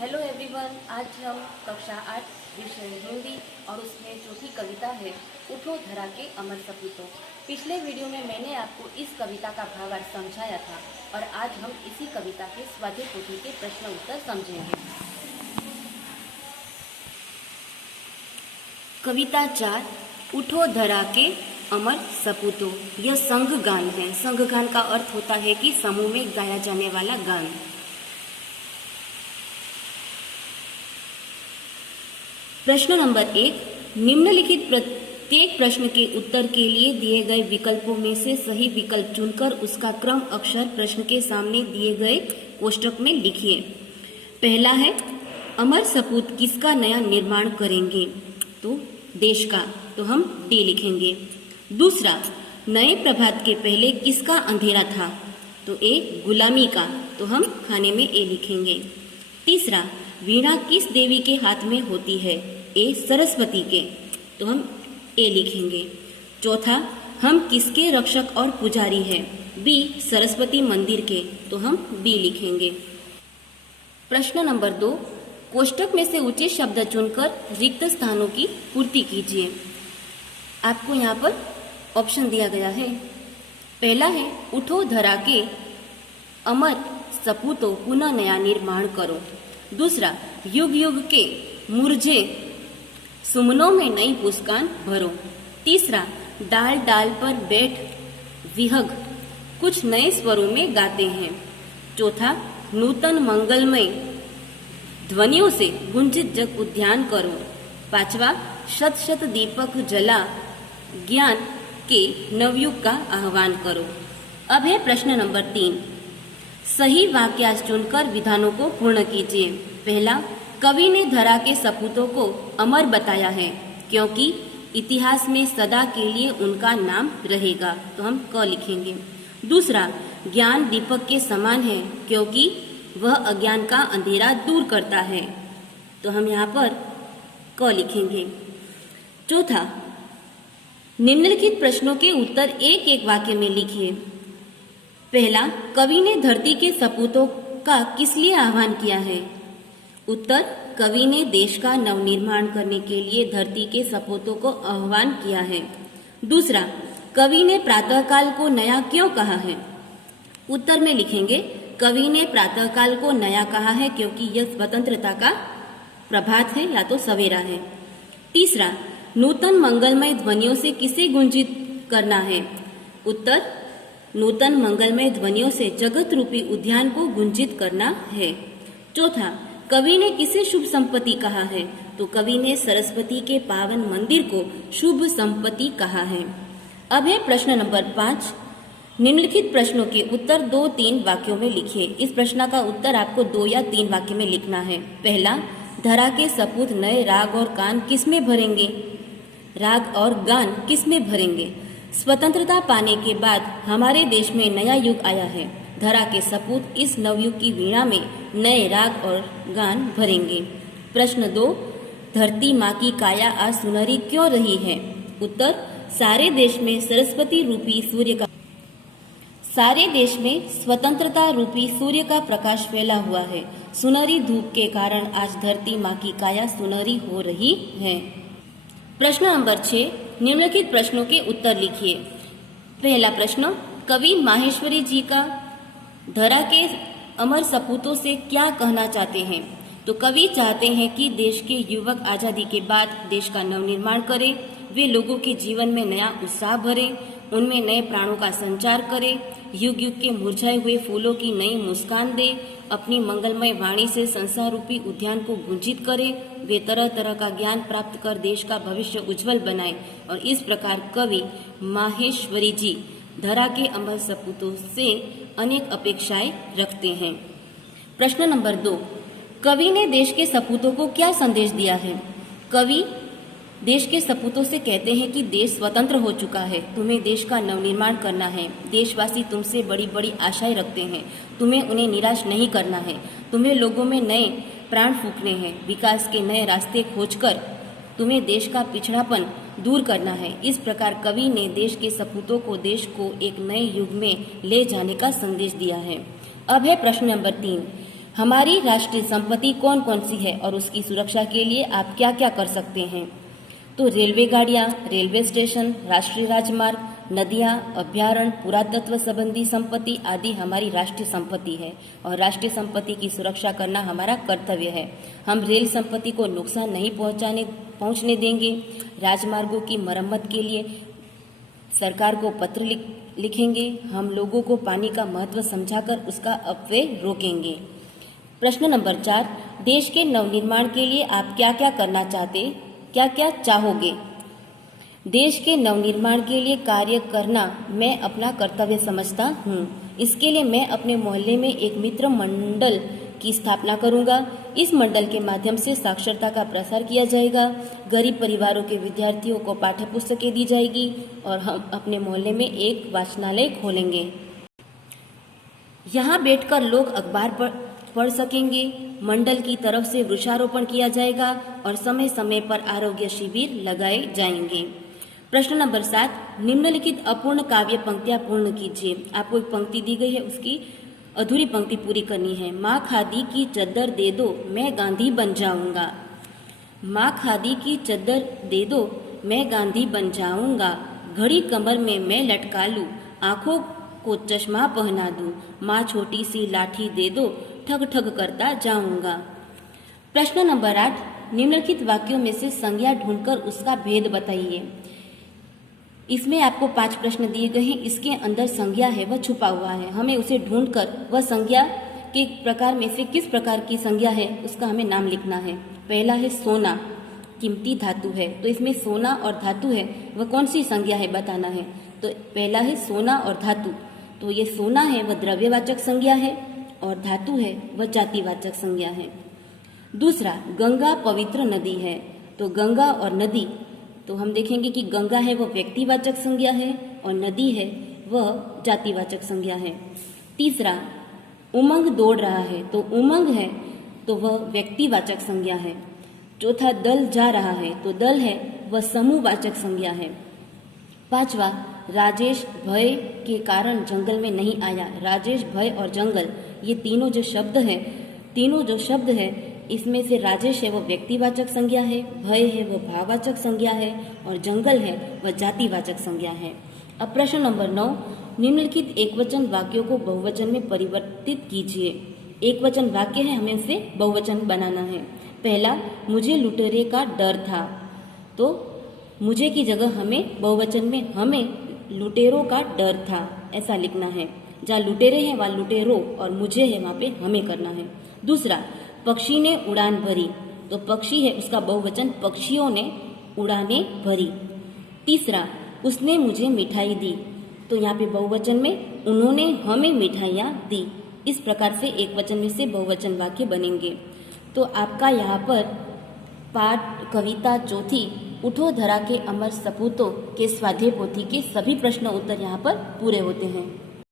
Hello everyone, आज हम कक्षा 8 विषय हिंदी और उसमें चौथी कविता है उठो धरा के अमर सपूतों। पिछले वीडियो में मैंने आपको इस कविता का भावार्थ समझाया था और आज हम इसी कविता के स्वाध्याय पोथी के प्रश्न उत्तर समझेंगे। कविता 4 उठो धरा के अमर सपूतों। यह संघ गान है। संघ गान का अर्थ होता है कि समूह में गाया जाने वाला गान। प्रश्न नंबर 1, निम्नलिखित प्रत्येक प्रश्न के उत्तर के लिए दिए गए विकल्पों में से सही विकल्प चुनकर उसका क्रम अक्षर प्रश्न के सामने दिए गए कोष्टक में लिखिए। पहला है, अमर सपूत किसका नया निर्माण करेंगे? तो देश का, तो हम डी लिखेंगे। दूसरा, नए प्रभात के पहले किसका अंधेरा था? तो ए गुलामी का, तो हम खाने में ए लिखेंगे। तीसरा, वीणा किस देवी के हाथ में होती है? ए सरस्वती के, तो हम ए लिखेंगे। चौथा, हम किसके रक्षक और पुजारी हैं? बी सरस्वती मंदिर के, तो हम बी लिखेंगे। प्रश्न नंबर 2, कोष्टक में से उचित शब्द चुनकर रिक्त स्थानों की पूर्ति कीजिए। आपको यहाँ पर ऑप्शन दिया गया है। पहला है, उठो धरा के अमर सपूतों पुनः नया निर्माण करो। दूसरा, युग युग के मुरझे सुमनों में नई मुस्कान भरो। तीसरा, डाल डाल पर बैठ विहग कुछ नए स्वरों में गाते हैं। चौथा, नूतन मंगलमय ध्वनियों से गुंजित जग उद्यान करो। पांचवा, शत शत दीपक जला ज्ञान के नवयुग का आह्वान करो। अब है प्रश्न नंबर 3, सही वाक्यांश चुनकर विधानों को पूर्ण कीजिए। पहला, कवि ने धरा के सपूतों को अमर बताया है क्योंकि इतिहास में सदा के लिए उनका नाम रहेगा, तो हम क लिखेंगे। दूसरा, ज्ञान दीपक के समान है क्योंकि वह अज्ञान का अंधेरा दूर करता है, तो हम यहाँ पर क लिखेंगे। चौथा, निम्नलिखित प्रश्नों के उत्तर एक एक वाक्य में लिखिए। पहला, कवि ने धरती के सपूतों का किस लिए आह्वान किया है? उत्तर, कवि ने देश का नवनिर्माण करने के लिए धरती के सपूतों को आह्वान किया है। दूसरा, कवि ने प्रातःकाल को नया क्यों कहा है? उत्तर में लिखेंगे, कवि ने प्रातःकाल को नया कहा है क्योंकि यह स्वतंत्रता का प्रभात है या तो सवेरा है। तीसरा, नूतन मंगलमय ध्वनियों से किसे गुंजित करना है? उत्तर, नूतन मंगलमय ध्वनियों से जगत रूपी उद्यान को गुंजित करना है। चौथा, कवि ने किसे शुभ संपत्ति कहा है? तो कवि ने सरस्वती के पावन मंदिर को शुभ संपत्ति कहा है। अब है प्रश्न नंबर 5, निम्नलिखित प्रश्नों के उत्तर 2-3 वाक्यों में लिखिए। इस प्रश्न का उत्तर आपको 2 या 3 वाक्य में लिखना है। पहला, धरा के सपूत नए राग और गान किसमें भरेंगे? राग और गान किसमें भरेंगे? स्वतंत्रता पाने के बाद हमारे देश में नया युग आया है। धरा के सपूत इस नवयुग की वीणा में नए राग और गान भरेंगे। प्रश्न 2, धरती माँ की काया आज सुनहरी क्यों रही है? उत्तर, सारे देश में स्वतंत्रता रूपी सूर्य का प्रकाश फैला हुआ है। सुनहरी धूप के कारण आज धरती माँ की काया सुनहरी हो रही है। प्रश्न नंबर 6, निम्नलिखित प्रश्नों के उत्तर लिखिए। पहला प्रश्न, कवि माहेश्वरी जी का धरा के अमर सपूतों से क्या कहना चाहते हैं? तो कवि चाहते हैं कि देश के युवक आजादी के बाद देश का नवनिर्माण करें, वे लोगों के जीवन में नया उत्साह भरें, उनमें नए प्राणों का संचार करें, युग युग के मुरझाए हुए फूलों की नई मुस्कान दे, अपनी मंगलमय वाणी से संसार रूपी उद्यान को गुंजित करें, वे तरह तरह का ज्ञान प्राप्त कर देश का भविष्य उज्जवल बनाएं। और इस प्रकार कवि माहेश्वरी जी धरा के अमर सपूतों से अनेक अपेक्षाएं रखते हैं। प्रश्न नंबर 2, कवि ने देश के सपूतों को क्या संदेश दिया है? कवि देश के सपूतों से कहते हैं कि देश स्वतंत्र हो चुका है, तुम्हें देश का नवनिर्माण करना है। देशवासी तुमसे बड़ी बड़ी आशाएं रखते हैं, तुम्हें उन्हें निराश नहीं करना है। तुम्हें लोगों में नए प्राण फूंकने हैं, विकास के नए रास्ते खोजकर तुम्हें देश का पिछड़ापन दूर करना है। इस प्रकार कवि ने देश के सपूतों को देश को एक नए युग में ले जाने का संदेश दिया है। अब है प्रश्न नंबर 3, हमारी राष्ट्रीय संपत्ति कौन कौन सी है और उसकी सुरक्षा के लिए आप क्या क्या कर सकते हैं? तो रेलवे गाड़ियाँ, रेलवे स्टेशन, राष्ट्रीय राजमार्ग, नदियाँ, अभ्यारण्य, पुरातत्व संबंधी संपत्ति आदि हमारी राष्ट्रीय संपत्ति है और राष्ट्रीय संपत्ति की सुरक्षा करना हमारा कर्तव्य है। हम रेल संपत्ति को नुकसान नहीं पहुंचने देंगे। राजमार्गों की मरम्मत के लिए सरकार को पत्र लिखेंगे। हम लोगों को पानी का महत्व समझाकर उसका अपव्यय रोकेंगे। प्रश्न नंबर 4, देश के नवनिर्माण के लिए आप क्या क्या करना क्या क्या चाहोगे? देश के नवनिर्माण के लिए कार्य करना मैं अपना कर्तव्य समझता हूँ। इसके लिए मैं अपने मोहल्ले में एक मित्र मंडल की स्थापना करूंगा। इस मंडल के माध्यम से साक्षरता का प्रसार किया जाएगा। गरीब परिवारों के विद्यार्थियों को पाठ्य पुस्तकें दी जाएगी और हम अपने मोहल्ले में एक वाचनालय खोलेंगे। यहाँ बैठकर लोग अखबार पढ़ सकेंगे। मंडल की तरफ से वृक्षारोपण किया जाएगा और समय समय पर आरोग्य शिविर लगाए जाएंगे। प्रश्न नंबर 7, निम्नलिखित अपूर्ण काव्य पंक्तियां पूर्ण कीजिए। आपको एक पंक्ति दी गई है, उसकी अधूरी पंक्ति पूरी करनी है। माँ खादी की चद्दर दे दो, मैं गांधी बन जाऊंगा। माँ खादी की चद्दर दे दो, मैं गांधी बन जाऊंगा। घड़ी कमर में मैं लटका लूं, आंखों को चश्मा पहना दूं। माँ छोटी सी लाठी दे दो, ठग ठग करता जाऊंगा। प्रश्न नंबर 8, निम्नलिखित वाक्यों में से संज्ञा ढूंढकर उसका भेद बताइए। इसमें आपको 5 प्रश्न दिए गए हैं। इसके अंदर संज्ञा है वह छुपा हुआ है। हमें उसे ढूंढकर वह संज्ञा के प्रकार में से किस प्रकार की संज्ञा है उसका हमें नाम लिखना है। पहला है सोना, कीमती धातु है, तो इसमें सोना और धातु है वह कौन सी संज्ञा है बताना है। तो पहला है सोना और धातु, तो ये सोना है वह द्रव्यवाचक संज्ञा है और धातु है वह जातिवाचक संज्ञा है। दूसरा, गंगा पवित्र नदी है, तो गंगा और नदी, तो हम देखेंगे कि गंगा है वह व्यक्तिवाचक संज्ञा है और नदी है वह जातिवाचक संज्ञा है। तीसरा, उमंग दौड़ रहा है, तो उमंग है तो वह व्यक्तिवाचक संज्ञा है। चौथा, दल जा रहा है, तो दल है वह समूहवाचक संज्ञा है। पांचवा, राजेश भय के कारण जंगल में नहीं आया। राजेश, भय और जंगल, ये तीनों जो शब्द है इसमें से राजेश है वह व्यक्तिवाचक संज्ञा है, भय है वह भाववाचक संज्ञा है और जंगल है वह जातिवाचक संज्ञा है। अब प्रश्न नंबर 9, निम्नलिखित एकवचन वाक्यों को बहुवचन में परिवर्तित कीजिए। एकवचन वाक्य है, हमें इसे बहुवचन बनाना है। पहला, मुझे लुटेरे का डर था, तो मुझे की जगह हमें बहुवचन में हमें लुटेरों का डर था ऐसा लिखना है। जहाँ लुटेरे हैं वहाँ लुटेरो और मुझे है वहाँ पे हमें करना है। दूसरा, पक्षी ने उड़ान भरी, तो पक्षी है उसका बहुवचन पक्षियों ने उड़ाने भरी। तीसरा, उसने मुझे मिठाई दी, तो यहाँ पे बहुवचन में उन्होंने हमें मिठाइयाँ दी। इस प्रकार से एक वचन में से बहुवचन वाक्य बनेंगे। तो आपका यहाँ पर पाठ कविता चौथी उठो धरा के अमर सपूतों के स्वाध्याय पोथी के सभी प्रश्न उत्तर यहाँ पर पूरे होते हैं।